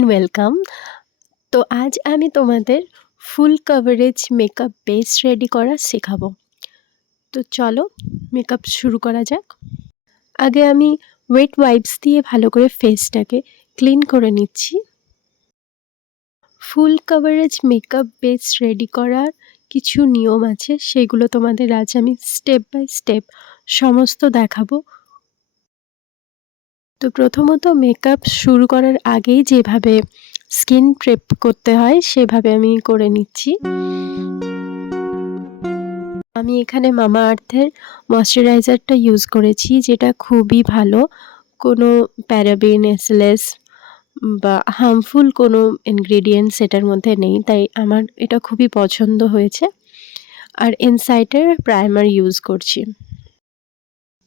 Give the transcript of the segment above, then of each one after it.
And welcome. তো আজ আমি তোমাদের ফুল কভারেজ মেকআপ বেস রেডি করা শেখাবো। তো চলো মেকআপ শুরু করা যাক। আগে আমি ওয়েট ওয়াইপস দিয়ে ভালো করে ফেসটাকে ক্লিন করে নিচ্ছি। ফুল কভারেজ মেকআপ বেস রেডি করার কিছু নিয়ম আছে, সেগুলো তোমাদের আজ আমি স্টেপ বাই স্টেপ সমস্ত দেখাবো। তো প্রথমত মেকআপ শুরু করার আগেই যেভাবে স্কিন প্রেপ করতে হয় সেভাবে আমি করে নিচ্ছি। আমি এখানে মামা আর্থের ময়শ্চারাইজারটা ইউজ করেছি, যেটা খুবই ভালো। কোনো প্যারাবেন, এসএলএস বা হার্মফুল কোনো ইনগ্রেডিয়েন্টস এটার মধ্যে নেই, তাই আমার এটা খুবই পছন্দ হয়েছে। আর ইনসাইটের প্রাইমার ইউজ করছি।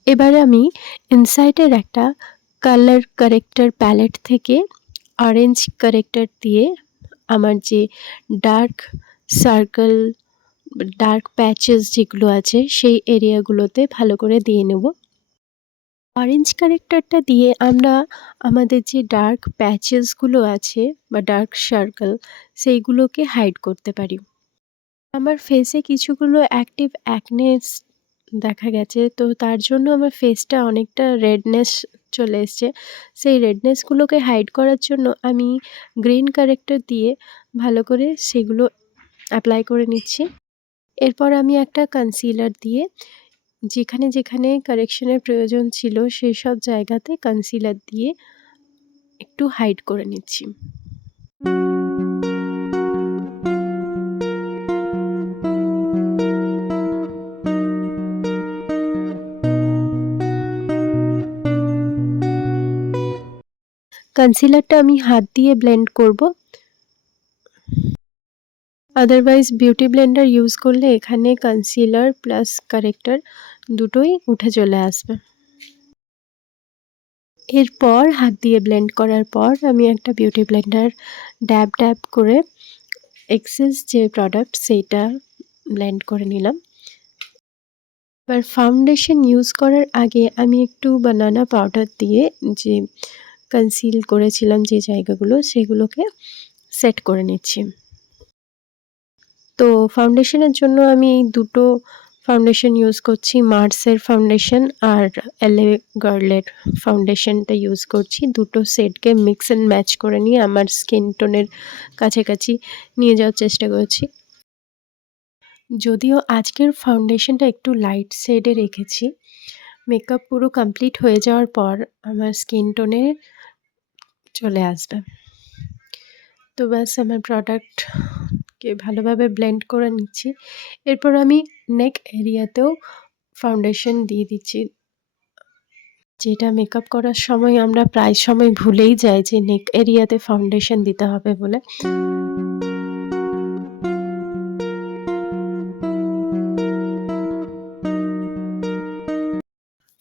এবারে আমি ইনসাইটের একটা কালার কারেক্টার প্যালেট থেকে অরেঞ্জ কারেক্টার দিয়ে আমার যে ডার্ক সার্কেল, ডার্ক প্যাচেস যেগুলো আছে সেই এরিয়াগুলোতে ভালো করে দিয়ে নেব। অরেঞ্জ কারেক্টারটা দিয়ে আমরা আমাদের যে ডার্ক প্যাচেসগুলো আছে বা ডার্ক সার্কেল সেইগুলোকে হাইড করতে পারি। আমার ফেসে কিছুগুলো অ্যাক্টিভ অ্যাকনেস দেখা গেছে, তো তার জন্য আমার ফেসটা অনেকটা রেডনেস চলে এসছে। সেই রেডনেসগুলোকে হাইড করার জন্য আমি গ্রিন কারেক্টার দিয়ে ভালো করে সেগুলো অ্যাপ্লাই করে নিচ্ছি। এরপর আমি একটা কনসিলার দিয়ে যেখানে যেখানে কারেকশনের প্রয়োজন ছিল সেই সব জায়গাতে কনসিলার দিয়ে একটু হাইড করে নিচ্ছি। কনসিলারটা আমি হাত দিয়ে ব্লেন্ড করব। আদারওয়াইজ বিউটি ব্লেন্ডার ইউজ করলে এখানে কনসিলার প্লাস কারেক্টার দুটোই উঠে চলে আসবে। এরপর হাত দিয়ে ব্লেন্ড করার পর আমি একটা বিউটি ব্লেন্ডার ড্যাব ড্যাব করে এক্সেস যে প্রোডাক্ট সেইটা ব্লেন্ড করে নিলাম। এবার ফাউন্ডেশন ইউজ করার আগে আমি একটু বানানা পাউডার দিয়ে যে কনসিল করেছিলাম যে জায়গাগুলো সেগুলোকে সেট করে নিচ্ছি। তো ফাউন্ডেশনের জন্য আমি এই দুটো ফাউন্ডেশন ইউজ করছি, মার্সের ফাউন্ডেশন আর এলএ গার্লের ফাউন্ডেশনটা ইউজ করছি। দুটো সেটকে মিক্স অ্যান্ড ম্যাচ করে নিয়ে আমার স্কিন টোনের কাছাকাছি নিয়ে যাওয়ার চেষ্টা করছি। যদিও আজকের ফাউন্ডেশনটা একটু লাইট শেডে রেখেছি, মেকআপ পুরো কমপ্লিট হয়ে যাওয়ার পর আমার স্কিন টোনে চলে আসবে। তো ব্যাস আমার প্রোডাক্টকে ভালোভাবে ব্লেন্ড করে নিচ্ছি। এরপর আমি নেক এরিয়াতেও ফাউন্ডেশন দিয়ে দিচ্ছি, যেটা মেকআপ করার সময় আমরা প্রায় সময় ভুলেই যাই যে নেক এরিয়াতে ফাউন্ডেশন দিতে হবে বলে।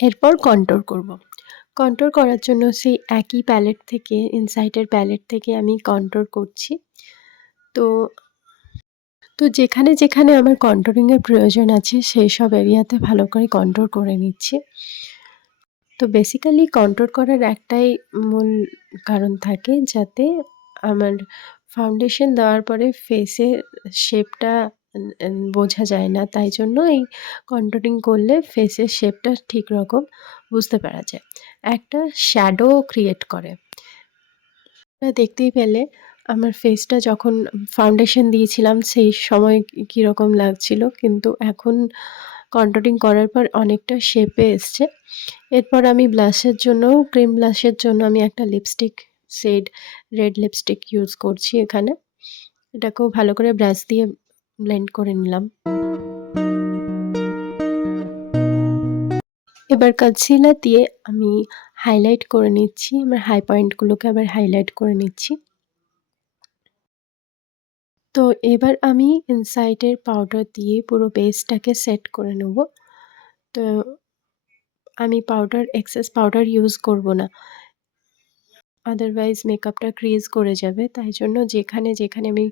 এরপর কন্ট্যুর করব। কন্ট্যুর করার জন্য সেই একই প্যালেট থেকে, ইনসাইটের প্যালেট থেকে আমি কন্ট্যুর করছি। তো যেখানে যেখানে আমার কন্ট্যুরিংয়ের প্রয়োজন আছে সেই সব এরিয়াতে ভালো করে কন্ট্যুর করে নিচ্ছি। তো বেসিক্যালি কন্ট্যুর করার একটাই মূল কারণ থাকে, যাতে আমার ফাউন্ডেশন দেওয়ার পরে ফেসের শেপটা বোঝা যায় না, তাই জন্য এই কন্ট্যুরিং করলে ফেসের শেপটা ঠিক রকম বুঝতে পারা যায়। একটা শ্যাডো ক্রিয়েট করে। দেখতেই পেলে আমার ফেসটা যখন ফাউন্ডেশন দিয়েছিলাম সেই সময় কীরকম লাগছিল, কিন্তু এখন কন্ট্যুরিং করার পর অনেকটা শেপে এসছে। এরপর আমি ব্লাশের জন্য, ক্রিম ব্লাশের জন্য আমি একটা lipstick shade red lipstick use করছি এখানে। এটাকেও ভালো করে ব্রাশ দিয়ে ব্লেন্ড করে নিলাম। এবার কনসিলার দিয়ে আমি হাইলাইট করে নিচ্ছি, আমার হাই পয়েন্টগুলোকে আবার হাইলাইট করে নিচ্ছি। তো এবার আমি ইনসাইটের পাউডার দিয়ে পুরো বেসটাকে সেট করে নেব। তো আমি এক্সেস পাউডার ইউজ করব না, আদারওয়াইজ মেকআপটা ক্রিজ করে যাবে। তাই জন্য যেখানে যেখানে আমি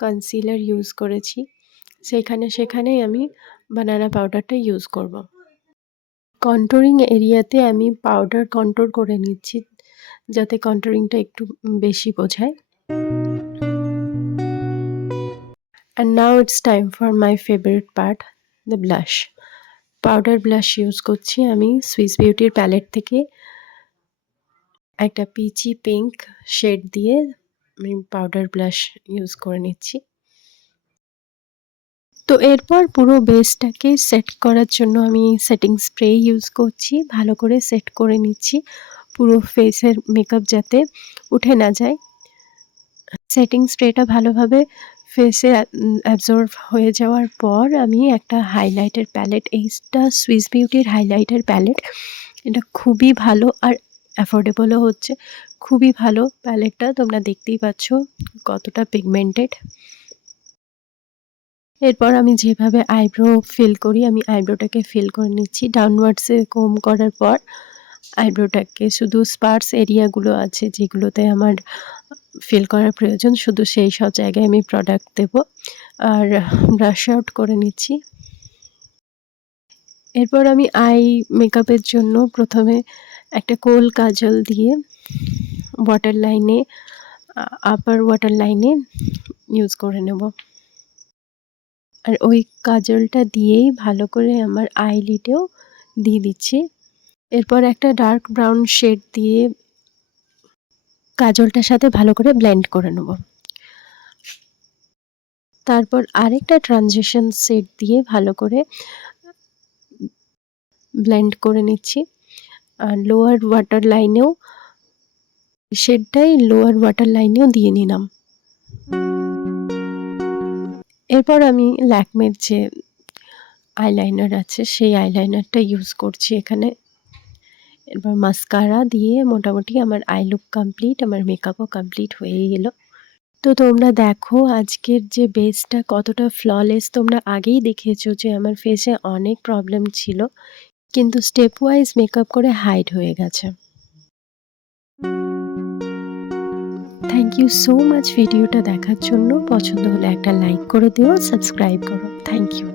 কনসিলার ইউজ করেছি সেখানেই আমি বানানা পাউডারটা ইউজ করব। কন্ট্যুরিং এরিয়াতে আমি পাউডার কন্ট্যুর করে নিচ্ছি, যাতে কন্ট্যুরিংটা একটু বেশি বোঝায়। And now it's time for my favorite part, the blush. Powder blush use করছি আমি সুইস বিউটির প্যালেট থেকে। একটা পিচি পিঙ্ক শেড দিয়ে আমি পাউডার ব্লাশ ইউজ করে নিচ্ছি। তো এরপর পুরো বেসটাকে সেট করার জন্য আমি সেটিং স্প্রে ইউজ করছি। ভালো করে সেট করে নিচ্ছি পুরো ফেসের মেকআপ যাতে উঠে না যায়। সেটিং স্প্রেটা ভালোভাবে ফেসে অ্যাবজর্ব হয়ে যাওয়ার পর আমি একটা হাইলাইটার প্যালেট, এইটা সুইস বিউটির হাইলাইটার প্যালেট। এটা খুবই ভালো আর অ্যাফোর্ডেবলও হচ্ছে। খুবই ভালো প্যালেটটা, তোমরা দেখতেই পাচ্ছ কতটা পিগমেন্টেড। এরপর আমি যেভাবে আইব্রো ফিল করি, আমি আইব্রোটাকে ফিল করে নিচ্ছি। ডাউনওয়ার্ডসে কোম করার পর আইব্রোটাকে শুধু স্পার্স এরিয়াগুলো আছে যেগুলোতে আমার ফিল করার প্রয়োজন, শুধু সেই সব জায়গায় আমি প্রোডাক্ট দেব আর ব্রাশ আউট করে নিচ্ছি। এরপর আমি আই মেকআপের জন্য প্রথমে একটা কোল কাজল দিয়ে ওয়াটার লাইনে, আপার ওয়াটার লাইনে ইউজ করে নেব। আর ওই কাজলটা দিয়েই ভালো করে আমার আইলিডেও দিয়ে দিচ্ছি। এরপর একটা ডার্ক ব্রাউন শেড দিয়ে কাজলটার সাথে ভালো করে ব্লেন্ড করে নেব। তারপর আরেকটা ট্রানজিশন শেড দিয়ে ভালো করে ব্লেন্ড করে নিচ্ছি। আর লোয়ার ওয়াটার লাইনেও শেডটাই লোয়ার ওয়াটার লাইনেও দিয়ে নিলাম। এরপর আমি ল্যাকমের যে আইলাইনার আছে সেই আইলাইনারটা ইউজ করছি এখানে। এরপর মাস্কারা দিয়ে মোটামুটি আমার আই লুক কমপ্লিট, আমার মেকআপও কমপ্লিট হয়েই গেল। তো তোমরা দেখো আজকের যে বেসটা কতটা ফ্ললেস। তোমরা আগেই দেখেছো যে আমার ফেসে অনেক প্রবলেম ছিল, কিন্তু স্টেপ ওয়াইজ মেকআপ করে হাইড হয়ে গেছে। থ্যাংক ইউ সো মাচ ভিডিওটা দেখার জন্য। পছন্দ হলে একটা লাইক করে দিও, সাবস্ক্রাইব করো। Thank you.